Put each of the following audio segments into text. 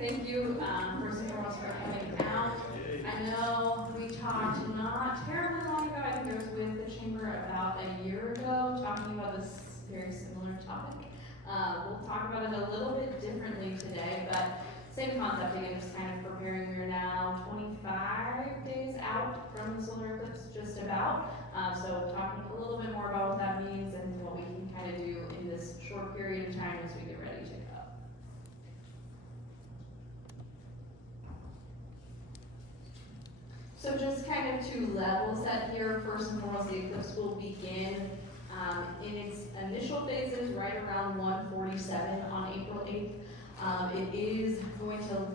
Thank you, first and foremost, for coming out. I know we talked not terribly long ago, I think it was with the Chamber about a year ago, talking about this very similar topic. We'll talk about it a little bit differently today, but same concept again, just kind of preparing. We're now 25 days out from the solar eclipse, just about. So talking a little bit more about what that means and what we can kind of do in this short period of time as we get ready to go. So just kind of to level set here, first and foremost, the eclipse will begin in its initial phases right around 1:47 on April 8th. It is going to,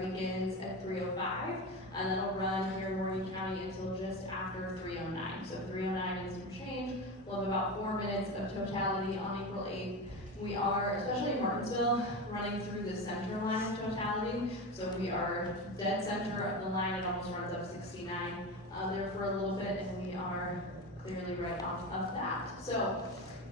begins at 3:05, and then it'll run here in Morgan County until just after 3:09. So 3:09 and some change. We'll have about 4 minutes of totality on April 8th. We are, especially in Martinsville, running through the center line of totality. So we are dead center of the line. It almost runs up 69 there for a little bit, and we are clearly right off of that. So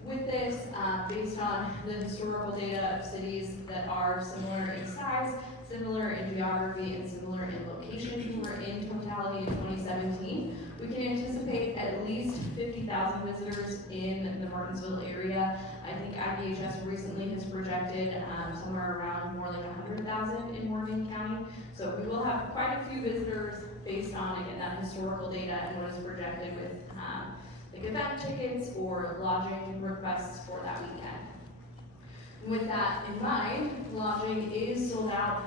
with this, based on the historical data of cities that are similar in size, similar in geography, and similar in location who were in totality in 2017, we can anticipate at least 50,000 visitors in the Martinsville area. I think IDHS recently has projected somewhere around more like 100,000 in Morgan County. So we will have quite a few visitors based on, again, that historical data and what is projected with like event tickets or lodging requests for that weekend. With that in mind, lodging is sold out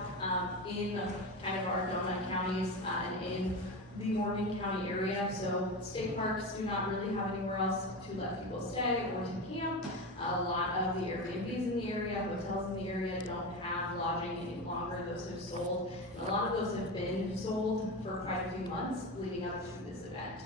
in kind of our donut counties and in the Morgan County area. So state parks do not really have anywhere else to let people stay or to camp. A lot of the Airbnbs in the area, hotels in the area don't have lodging any longer. Those have sold, and a lot of those have been sold for quite a few months leading up to this event.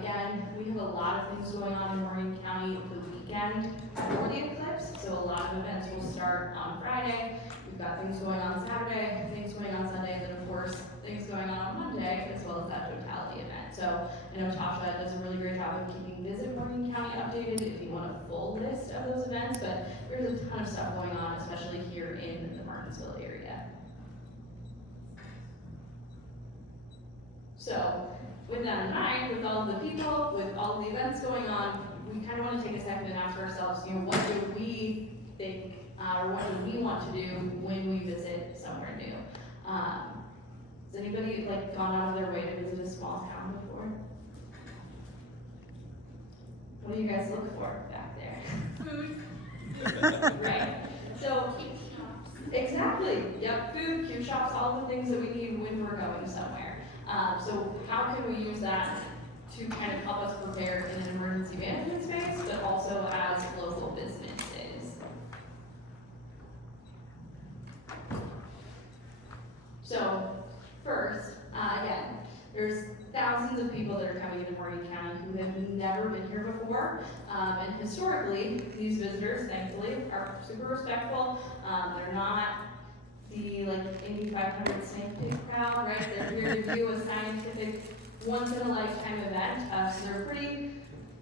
Again, we have a lot of things going on in Morgan County the weekend before the eclipse, so a lot of events will start on Friday. We've got things going on Saturday, things going on Sunday, and then of course, things going on Monday, as well as that totality event. So I know Tasha does a really great job of keeping Visit Morgan County updated if you want a full list of those events, but there's a ton of stuff going on, especially here in the Martinsville area. So, with that in mind, with all the people, with all the events going on, we kind of want to take a second and ask ourselves, what do we think, or what do we want to do when we visit somewhere new? Has anybody gone out of their way to visit a small town before? What do you guys look for back there? Food. Right? So, exactly. Yep, food, cute shops, all the things that we need when we're going somewhere. So how can we use that to kind of help us prepare in an emergency management space, but also as local businesses? So first, again, there's thousands of people that are coming into Morgan County who have never been here before, and historically, these visitors, thankfully, are super respectful. They're not the Indy 500 snake pit crowd, right? They're here to do a scientific, once-in-a-lifetime event, so they're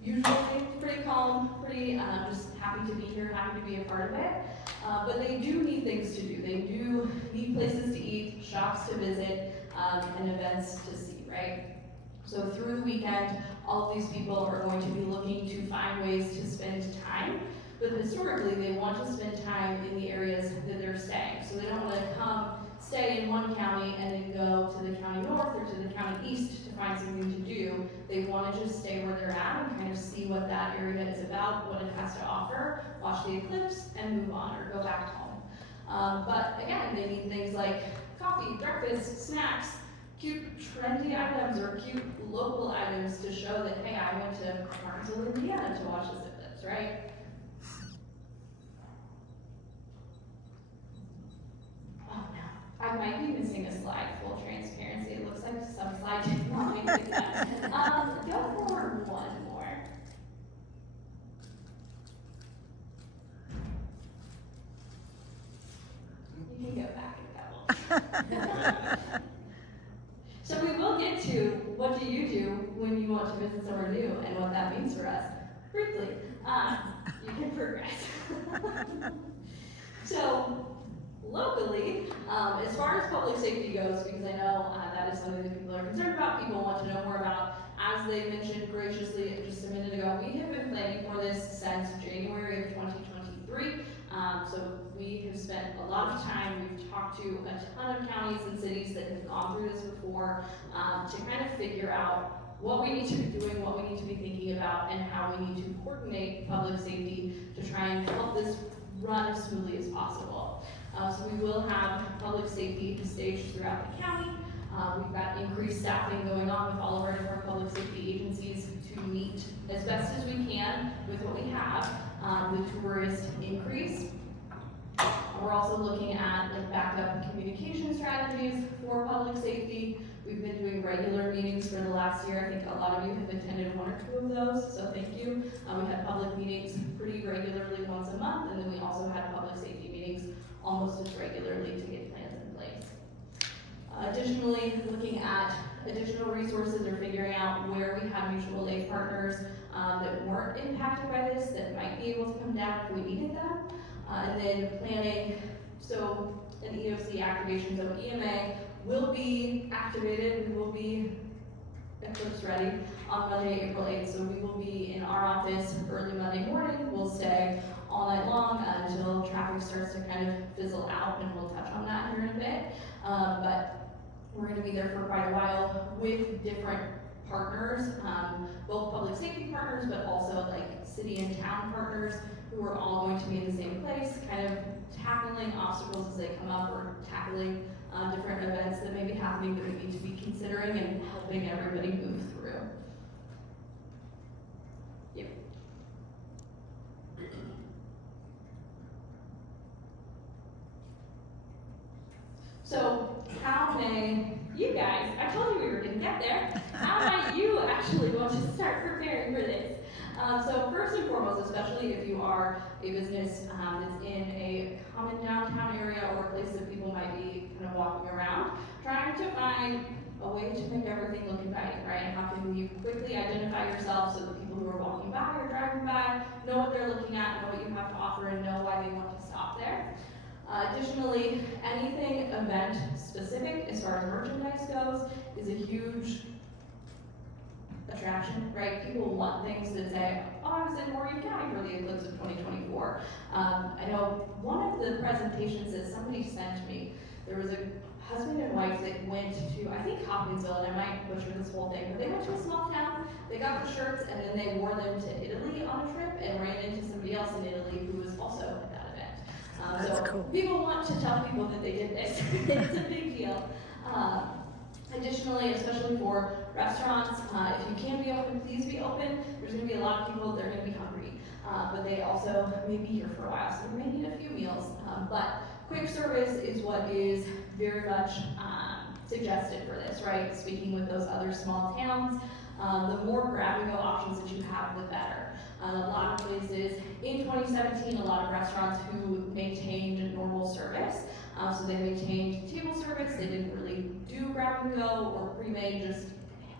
usually pretty calm, pretty just happy to be here, happy to be a part of it. But they do need things to do. They do need places to eat, shops to visit, and events to see, right? So through the weekend, all of these people are going to be looking to find ways to spend time. But historically, they want to spend time in the areas that they're staying. So they don't want to come stay in one county and then go to the county north or to the county east to find something to do. They want to just stay where they're at and kind of see what that area is about, what it has to offer, watch the eclipse, and move on or go back home. But again, they need things like coffee, breakfast, snacks, cute trendy items or cute local items to show that, hey, I went to Martinsville, Indiana to watch this eclipse, right? I might be missing a slide, full transparency. It looks like some slide didn't want me to do that. Go for one more. You can go back a couple. So we will get to what do you do when you want to visit somewhere new and what that means for us. Briefly, you can progress. So, locally, as far as public safety goes, because I know that is something that people are concerned about, people want to know more about. As they mentioned graciously just a minute ago, we have been planning for this since January of 2023. So we have spent a lot of time, we've talked to a ton of counties and cities that have gone through this before to kind of figure out what we need to be doing, what we need to be thinking about, and how we need to coordinate public safety to try and help this run as smoothly as possible. So we will have public safety staged throughout the county. We've got increased staffing going on with all of our different public safety agencies to meet as best as we can with what we have. The tourist increase. We're also looking at backup communication strategies for public safety. We've been doing regular meetings for the last year. I think a lot of you have attended one or two of those, so thank you. We had public meetings pretty regularly once a month, and then we also had public safety meetings almost as regularly to get plans in place. Additionally, looking at additional resources or figuring out where we have mutual aid partners that weren't impacted by this, that might be able to come down if we needed them. And then planning, so an EOC activation, so EMA will be activated. We will be Eclipse ready on Monday, April 8th. So we will be in our office early Monday morning. We'll stay all night long until traffic starts to kind of fizzle out, and we'll touch on that here in a bit. But we're going to be there for quite a while with different partners, both public safety partners, but also like city and town partners who are all going to be in the same place, kind of tackling obstacles as they come up, or tackling different events that may be happening that we need to be considering and helping everybody move through. Yep. So how may you guys, I told you we were gonna get there, how might you actually want to start preparing for this? So first and foremost, especially if you are a business that's in a common downtown area or a place that people might be kind of walking around, trying to find a way to make everything look inviting, right? How can you quickly identify yourself so that people who are walking by or driving by know what they're looking at, know what you have to offer, and know why they want to stop there. Additionally, anything event specific as far as merchandise goes is a huge attraction, right? People want things that say, oh, I was in Morgan County for the Eclipse of 2024. I know one of the presentations that somebody sent me, there was a husband and wife that went to, I think Hopkinsville, and I might butcher this whole thing, but they went to a small town, they got the shirts, and then they wore them to Italy on a trip and ran into somebody else in Italy who was also at that event. So cool. People want to tell people that they did this. It's a big deal. Additionally, especially for restaurants, if you can be open, please be open. There's going to be a lot of people, they're going to be hungry, but they also may be here for a while, so they may need a few meals. But quick service is what is very much suggested for this, right? Speaking with those other small towns, the more grab-and-go options that you have, the better. A lot of places, in 2017, a lot of restaurants who maintained normal service, so they maintained table service, they didn't really do grab-and-go or pre-made, just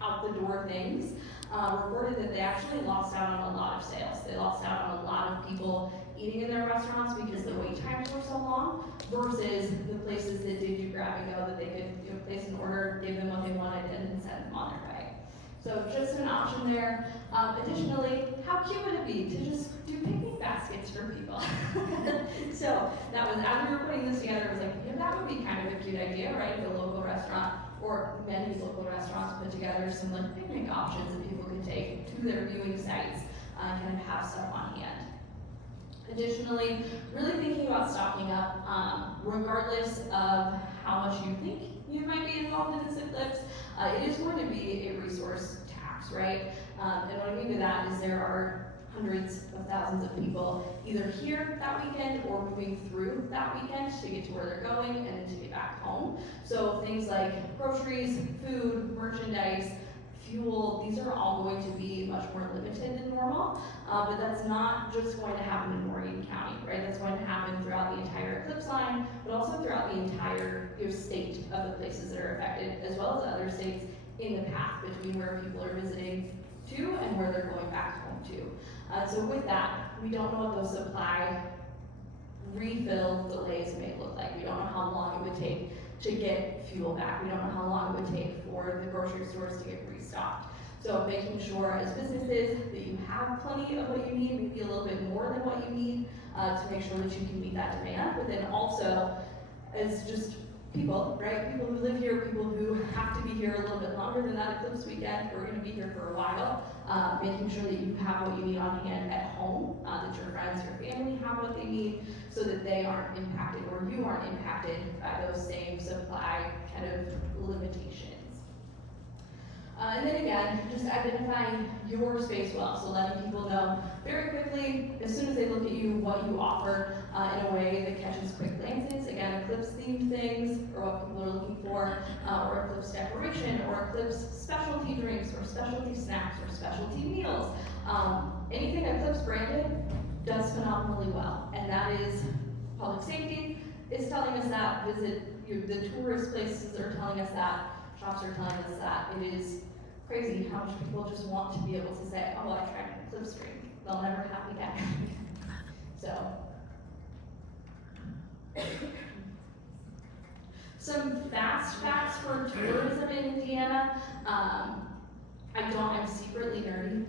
out-the-door things, reported that they actually lost out on a lot of sales. They lost out on a lot of people eating in their restaurants because the wait times were so long, versus the places that did do grab-and-go, that they could place an order, give them what they wanted, and then send them on their way. So just an option there. Additionally, how cute would it be to just do picnic baskets for people? So that was, as we were putting this together, it was like, that would be kind of a cute idea, right? If a local restaurant, or many local restaurants, put together some like picnic options that people could take to their viewing sites and kind of have stuff on hand. Additionally, really thinking about stocking up, regardless of how much you think you might be involved in this eclipse, it is going to be a resource tax, right? And what I mean by that is there are hundreds of thousands of people either here that weekend or moving through that weekend to get to where they're going and then to get back home. So things like groceries, food, merchandise, fuel, these are all going to be much more limited than normal, but that's not just going to happen in Morgan County, right? That's going to happen throughout the entire eclipse line, but also throughout the entire state of the places that are affected, as well as other states in the path between where people are visiting to and where they're going back home to. So with that, we don't know what those supply refill delays may look like. We don't know how would take to get fuel back. We don't know how long it would take for the grocery stores to get restocked. So making sure as businesses that you have plenty of what you need, maybe a little bit more than what you need, to make sure that you can meet that demand, but then also as just people, right? People who live here, people who have to be here a little bit longer than that eclipse weekend, we're gonna be here for a while, making sure that you have what you need on hand at home, that your friends, your family have what they need, so that they aren't impacted or you aren't impacted by those same supply kind of limitations. And then again, just identifying your space well, so letting people know very quickly, as soon as they look at you, what you offer in a way that catches quick glances. Again, eclipse themed things, or what people are looking for, or eclipse decoration, or eclipse specialty drinks, or specialty snacks, or specialty meals. Anything eclipse branded does phenomenally well, and that is public safety is telling us that, the tourist places are telling us that, shops are telling us that. It is crazy how much people just want to be able to say, oh, I tried an eclipse drink. They'll never have me back. So, some fast facts for tourism in Indiana. I'm secretly nerdy.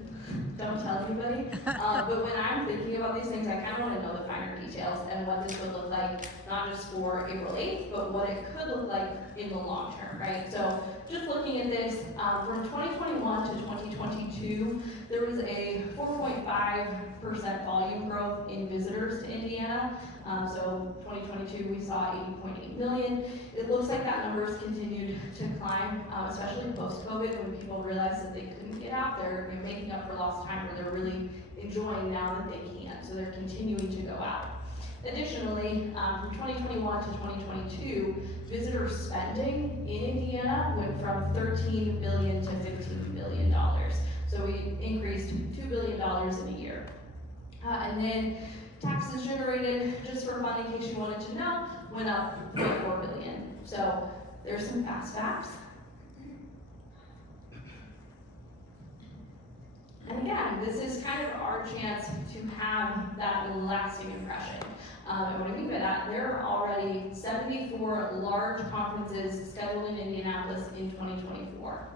Don't tell anybody. But when I'm thinking about these things, I kind of want to know the finer details and what this would look like, not just for April 8th, but what it could look like in the long term, right? So just looking at this, from 2021 to 2022, there was a 4.5% volume growth in visitors to Indiana. So 2022, we saw 80.8 million. It looks like that number has continued to climb, especially post-COVID, when people realized that they couldn't get out there, making up for lost time, where they're really enjoying now that they can. So they're continuing to go out. Additionally, from 2021 to 2022, visitor spending in Indiana went from $13 billion to $15 billion. So we increased $2 billion in a year. And then taxes generated, just for fun in case you wanted to know, went up 0.4 billion. So there's some fast facts. And again, this is kind of our chance to have that lasting impression. And what I mean by that, there are already 74 large conferences scheduled in Indianapolis in 2024.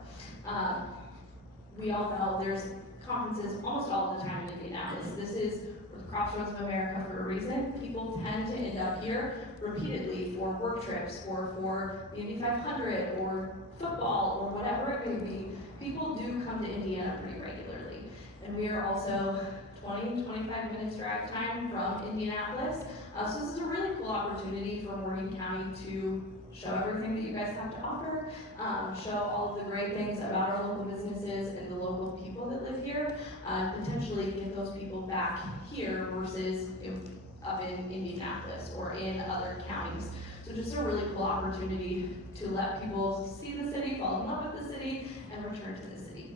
We all know there's conferences almost all the time in Indianapolis. This is the crossroads of America for a reason. People tend to end up here repeatedly for work trips, or for the Indy 500, or football, or whatever it may be. People do come to Indiana pretty regularly. And we are also 20, 25 minutes drive time from Indianapolis. So this is a really cool opportunity for Morgan County to show everything that you guys have to offer, show all of the great things about our local businesses and the local people that live here, potentially get those people back here versus up in Indianapolis or in other counties. So just a really cool opportunity to let people see the city, fall in love with the city, and return to the city.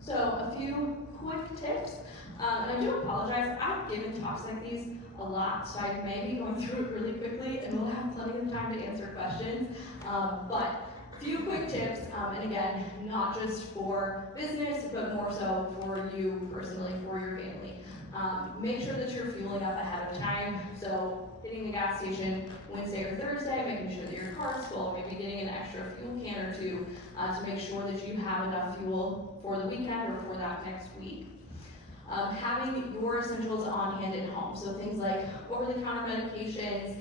So a few quick tips. And I do apologize, I've given talks like these a lot, so I may be going through it really quickly, and we'll have plenty of time to answer questions. But a few quick tips, and again, not just for business, but more so for you personally, for your family. Make sure that you're fueling up ahead of time. So hitting the gas station Wednesday or Thursday, making sure that your car's full, maybe getting an extra fuel can or two to make sure that you have enough fuel for the weekend or for that next week. Having your essentials on hand at home, so things like over-the-counter medications,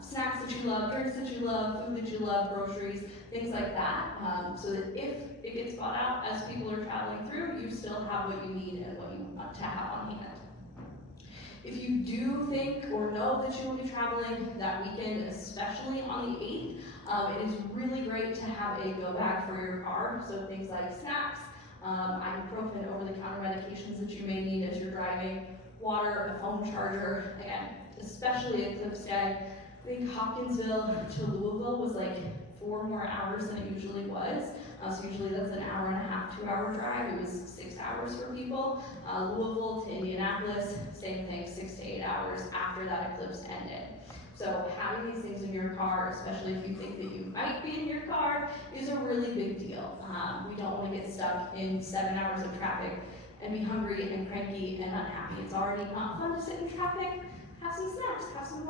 snacks that you love, drinks that you love, food that you love, groceries, things like that, so that if it gets bought out as people are traveling through, you still have what you need and what you want to have on hand. If you do think or know that you will be traveling that weekend, especially on the 8th, it is really great to have a go bag for your car, so things like snacks, ibuprofen, over-the-counter medications that you may need as you're driving, water, a phone charger. Again, especially Eclipse Day, I think Hopkinsville to Louisville was like 4 more hours than it usually was. So usually that's an hour and a half, 2-hour drive. It was 6 hours for people. Louisville to Indianapolis, same thing, 6 to 8 hours after that eclipse ended. So having these things in your car, especially if you think that you might be in your car, is a really big deal. We don't want to get stuck in 7 hours of traffic and be hungry and cranky and unhappy. It's already not fun to sit in traffic. Have some snacks, have some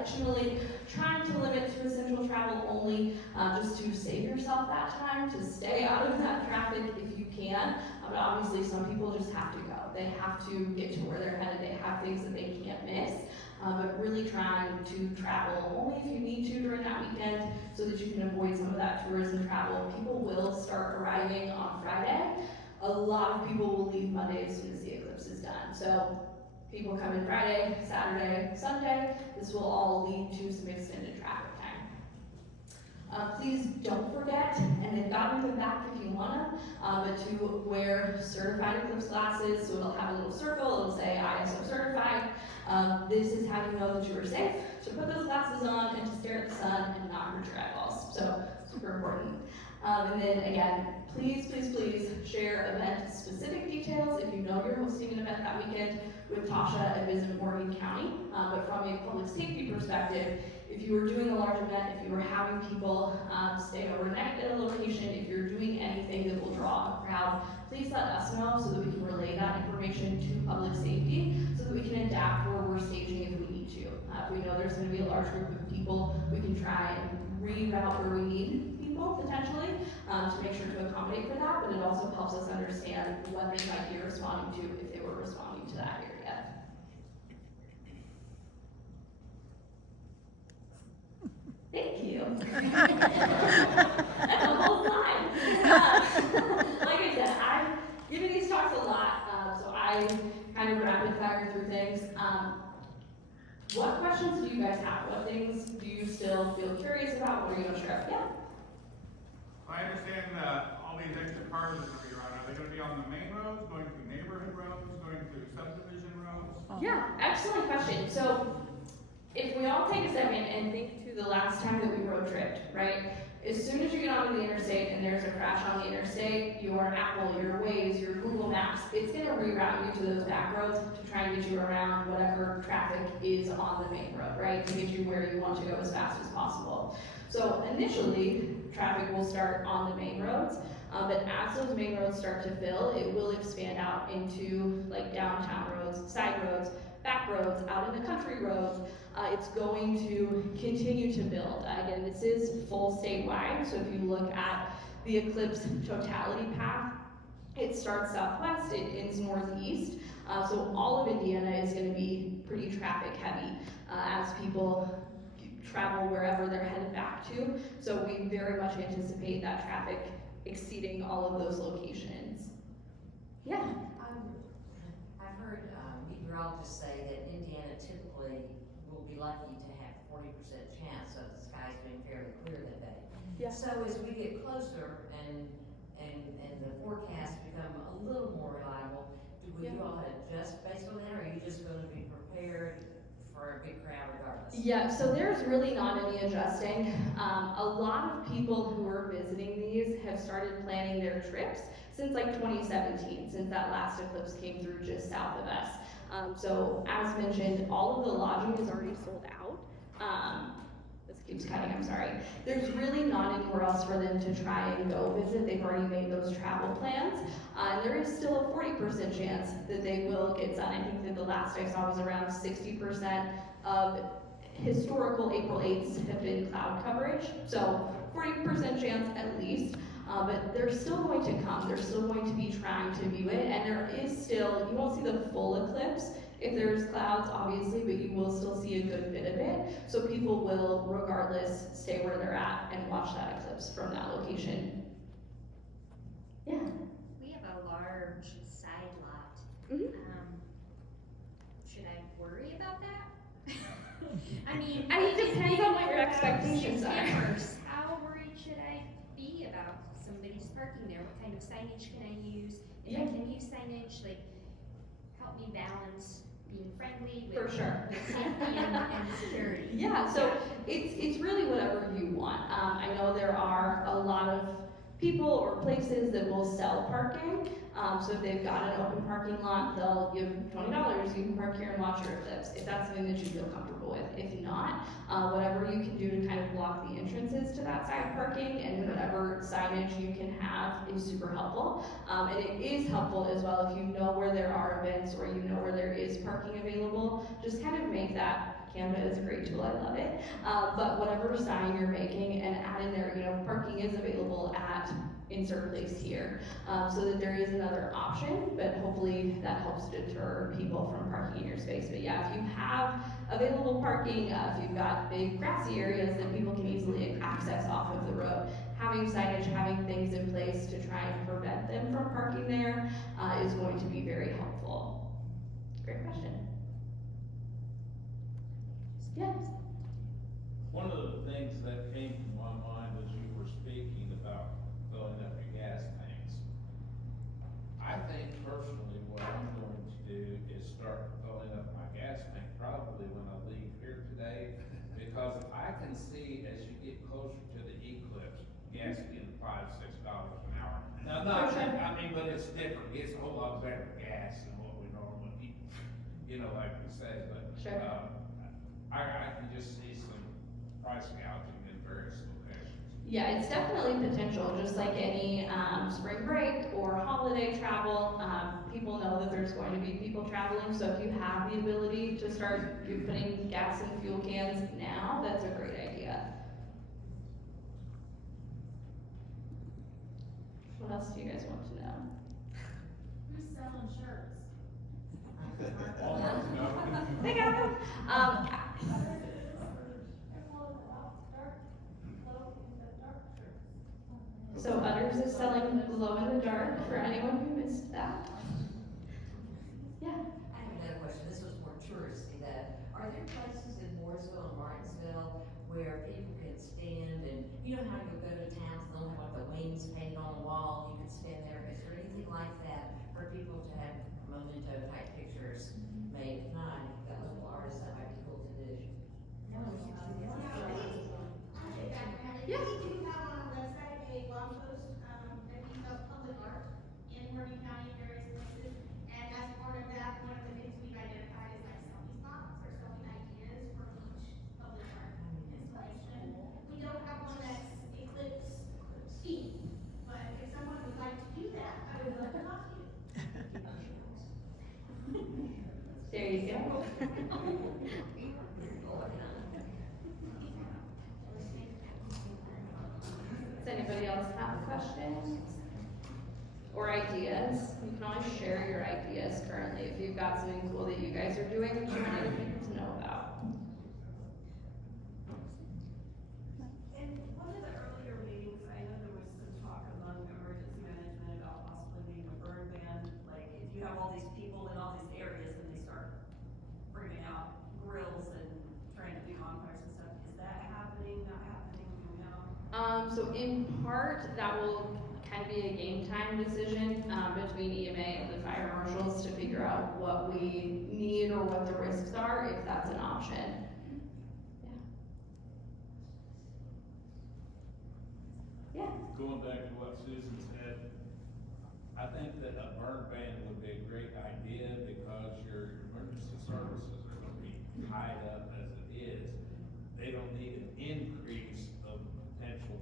additionally, trying to limit to essential travel only, just to save yourself that time, to stay out of that traffic if you can. But obviously some people just have to go. They have to get to where they're headed. They have things that they can't miss. But really trying to travel only if you need to during that weekend so that you can avoid some of that tourism travel. People will start arriving on Friday. A lot of people will leave Monday as soon as the eclipse is done. So people come in Friday, Saturday, Sunday. This will all lead to some extended traffic time. Please don't forget, and they've gotten them back if you want them, but to wear certified eclipse glasses. So it'll have a little circle, it'll say ISO certified. This is how you know that you are safe. So put those glasses on and to stare at the sun and not hurt your eyeballs. So super important. And then again, please share event-specific details if you know you're hosting an event that weekend with Tasha and Visit Morgan County. But from a public safety perspective, if you were doing a large event, if you were having people stay overnight at a location, if you're doing anything that will draw a crowd, please let us know so that we can relay that information to public safety so that we can adapt where we're staging if we need to. If we know there's going to be a large group of people, we can try and reroute where we need people potentially to make sure to accommodate for that, but it also helps us understand what they might be responding to if they were responding to that area. Thank you. That's a whole slide. Like I said, I'm giving these talks a lot, so I kind of rapid fire through things. What questions do you guys have? What things do you still feel curious about? What are you going to share? Yeah. I understand all these extra cars that are going to be around. Are they going to be on the main roads, going through neighborhood roads, going through subdivision roads? Yeah, excellent question. So if we all take a second and think to the last time that we road tripped, right? As soon as you get onto the interstate and there's a crash on the interstate, your Apple, your Waze, your Google Maps, it's going to reroute you to those back roads to try and get you around whatever traffic is on the main road, right? To get you where you want to go as fast as possible. So initially, traffic will start on the main roads, but as those main roads start to fill, it will expand out into like downtown roads, side roads, back roads, out in the country roads. It's going to continue to build. Again, this is full statewide, so if you look at the eclipse totality path, it starts southwest, it ends northeast, so all of Indiana is going to be pretty traffic heavy as people travel wherever they're headed back to. So we very much anticipate that traffic exceeding all of those locations. Yeah. I've heard meteorologists say that Indiana typically will be lucky to have 40% chance of the skies being fairly clear that day. Yeah. So as we get closer and the forecasts become a little more reliable, will you all adjust based on that, or are you just going to be prepared for a big crowd regardless? Yeah, so there's really not any adjusting. A lot of people who are visiting these have started planning their trips since like 2017, since that last eclipse came through just south of us. So as mentioned, all of the lodging is already sold out. This keeps cutting, I'm sorry. There's really not anywhere else for them to try and go visit. They've already made those travel plans. And there is still a 40% chance that they will get sun. I think that the last I saw was around 60% of historical April 8ths have been cloud coverage. So 40% chance at least. But they're still going to come. They're still going to be trying to view it. And there is still, you won't see the full eclipse if there's clouds, obviously, but you will still see a good bit of it. So people will, regardless, stay where they're at and watch that eclipse from that location. Yeah. We have a large side lot. Mm-hmm. Should I worry about that? I mean, it depends on what your expectations are. How worried should I be about somebody's parking there? What kind of signage can I use? If I can use signage, like, help me balance being friendly with, For sure. with safety and security. Yeah, so it's really whatever you want. I know there are a lot of people or places that will sell parking, So if they've got an open parking lot, they'll give $20, you can park here and watch your eclipse, if that's something that you feel comfortable with. If not, whatever you can do to kind of block the entrances to that side parking and whatever signage you can have is super helpful. And it is helpful as well if you know where there are events or you know where there is parking available, just kind of make that. Canva is a great tool, I love it. But whatever sign you're making and add in there, you know, parking is available at insert place here, so that there is another option, but hopefully that helps deter people from parking in your space. But yeah, if you have available parking, if you've got big grassy areas that people can easily access off of the road, having signage, having things in place to try and prevent them from parking there is going to be very helpful. Great question. Yes. One of the things that came to my mind as you were speaking about filling up your gas tanks, I think personally what I'm going to do is start filling up my gas tank probably when I leave here today, because I can see as you get closer to the eclipse, gas getting $5, $6 an hour. Now, not, I mean, but it's different. It's a whole lot better gas than what we normally eat, you know, like we say, but, Sure. I can just see some price gouging in various locations. Yeah, it's definitely potential, just like any spring break or holiday travel. People know that there's going to be people traveling, so if you have the ability to start putting gas and fuel cans now, that's a great idea. What else do you guys want to know? Who's selling shirts? Walmart's no. They got them. So Utters is selling glow in the dark for anyone who missed that. Yeah. I have another question, this was more touristy, that, are there places in Mooresville and Martinsville where people can stand and, you know how you'll go to towns, they'll have like the wings painted on the wall, you can stand there, is there anything like that for people to have memento type pictures made? If not, if you've got local artists, that might be cool to do. Yeah. We do have on our website a blog post, that details public art in Morgan County, various places. And as part of that, one of the things we've identified is like selfie spots or selfie ideas for each public art installation. We don't have one that's eclipse themed, but if someone would like to do that, I would love to talk to you. There you go. Does anybody else have questions or ideas? You can always share your ideas currently if you've got something cool that you guys are doing that you want other people to know about. In one of the earlier meetings, I know there was some talk among emergency management about possibly being a burn ban. Like, if you have all these people in all these areas and they start bringing out grills and trying to do bonfires and stuff, is that happening, not happening, do we know? So in part, that will kind of be a game time decision between EMA and the fire marshals to figure out what we need or what the risks are, if that's an option. Yeah. Going back to what Susan said, I think that a burn ban would be a great idea because your emergency services are gonna be tied up as it is. They don't need an increase of potential,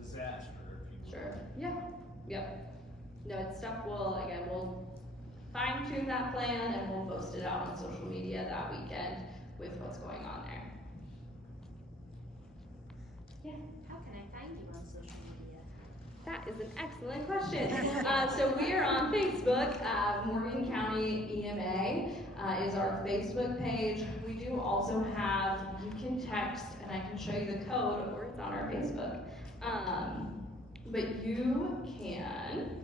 disaster, if you will. Sure. Yeah. Yep. No, it's stuff we'll fine tune that plan and we'll post it out on social media that weekend with what's going on there. Yeah. How can I find you on social media? That is an excellent question. So we are on Facebook. Morgan County EMA is our Facebook page. We do also have, you can text, and I can show you the code, or it's on our Facebook. But you can,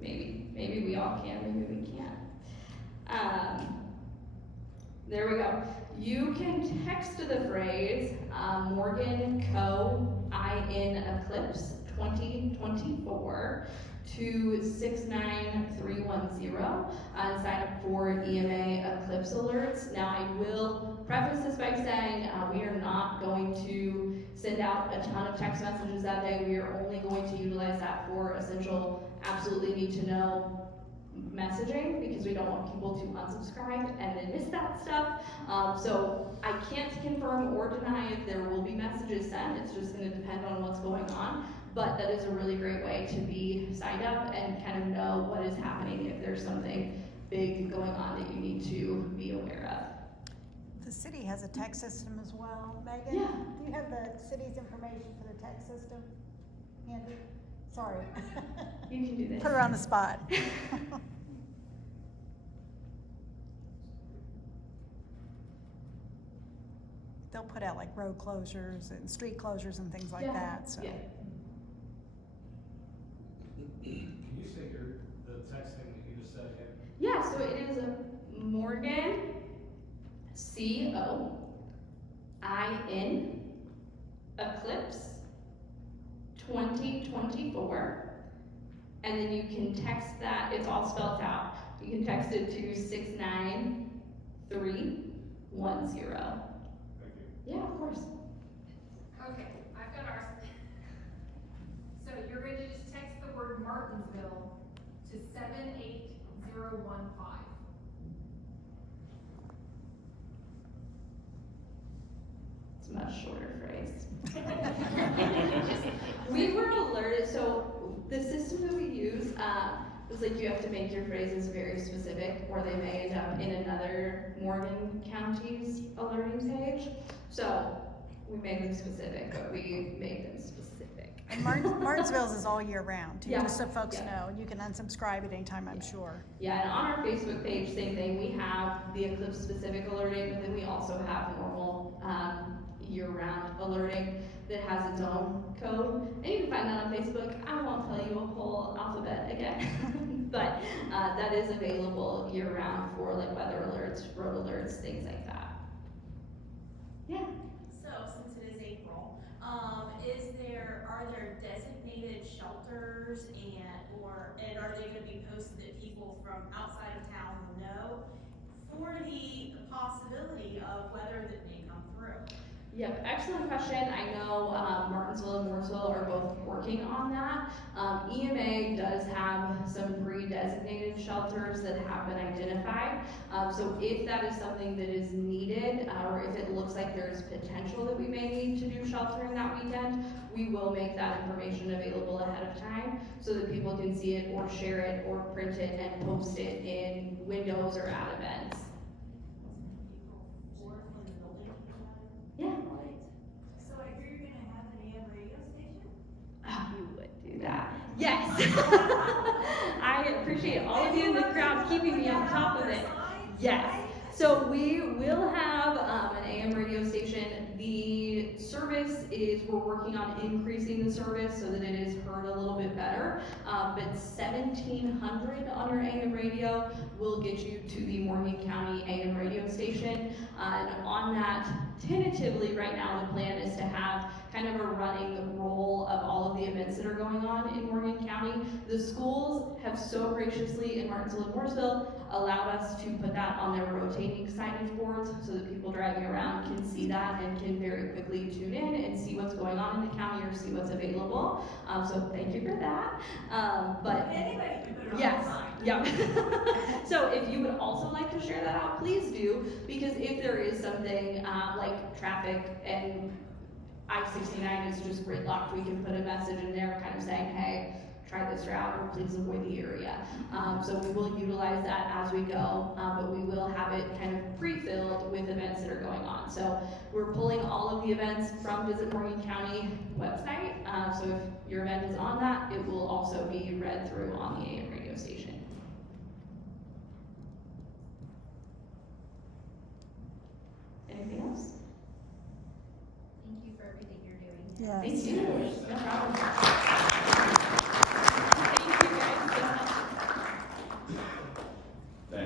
maybe we all can, maybe we can't. There we go. You can text the phrase Morgan Co. IN Eclipse 2024 to 69310 and sign up for EMA Eclipse alerts. Now, I will preface this by saying we are not going to send out a ton of text messages that day. We are only going to utilize that for essential, absolutely need to know messaging, because we don't want people to unsubscribe and then miss that stuff. So I can't confirm or deny if there will be messages sent. It's just going to depend on what's going on. But that is a really great way to be signed up and kind of know what is happening if there's something big going on that you need to be aware of. The city has a text system as well. Megan, Yeah. do you have the city's information for the text system handy? Sorry. You can do this. Put her on the spot. They'll put out like road closures and street closures and things like Yeah. that, so. Yeah. Can you say the text thing that you just said again? Yeah, so it is Morgan, COIN, Eclipse 2024, and then you can text that, it's all spelled out. You can text it to 69310. Thank you. Yeah, of course. Okay, I've got ours. So you're going to just text the word Martinsville to 78015. It's a much shorter phrase. We were alerted, so the system that we use was like you have to make your phrases very specific, or they may end up in another Morgan County's alerting page. So we made them specific, but we made them specific. And Martinsville's is all year round too, Yeah. just so folks Yeah. know. You can unsubscribe at any time, I'm Yeah. sure. Yeah, and on our Facebook page, same thing. We have the Eclipse specific alerting, but then we also have normal year-round alerting that has its own code. And you can find that on Facebook. I won't tell you a whole alphabet again, but that is available year-round for like weather alerts, road alerts, things like that. Yeah. So, since it is April, are there designated shelters and are they gonna be posted that people from outside of town will know for the possibility of weather that may come through? Yep, excellent question. I know Martinsville and Mooresville are both working on that. EMA does have some pre-designated shelters that have been identified. So if that is something that is needed, or if it looks like there's potential that we may need to do sheltering that weekend, we will make that information available ahead of time so that people can see it or share it or print it and post it in windows or at events. Yeah. So I hear you're gonna have an AM radio station? You would do that. Yes. I appreciate all of you in the crowd keeping me on top of it. Yes. So we will have an AM radio station. The service is, we're working on increasing the service so that it is heard a little bit better. But 1700 on your AM radio will get you to the Morgan County AM radio station. And on that, tentatively right now, the plan is to have kind of a running roll of all of the events that are going on in Morgan County. The schools have so graciously in Martinsville and Mooresville allowed us to put that on their rotating signage boards so that people driving around can see that and can very quickly tune in and see what's going on in the county or see what's available. So thank you for that. But Anybody can put it on yes, the sign. yep. So if you would also like to share that out, please do, because if there is something like traffic and I-69 is just gridlocked, we can put a message in there kind of saying, hey, try this route or please avoid the area. So we will utilize that as we go, but we will have it kind of pre-filled with events that are going on. So we're pulling all of the events from Visit Morgan County website. So if your event is on that, it will also be read through on the AM radio station. Anything else? Thank you for everything you're doing. Yes. Thank you. No problem.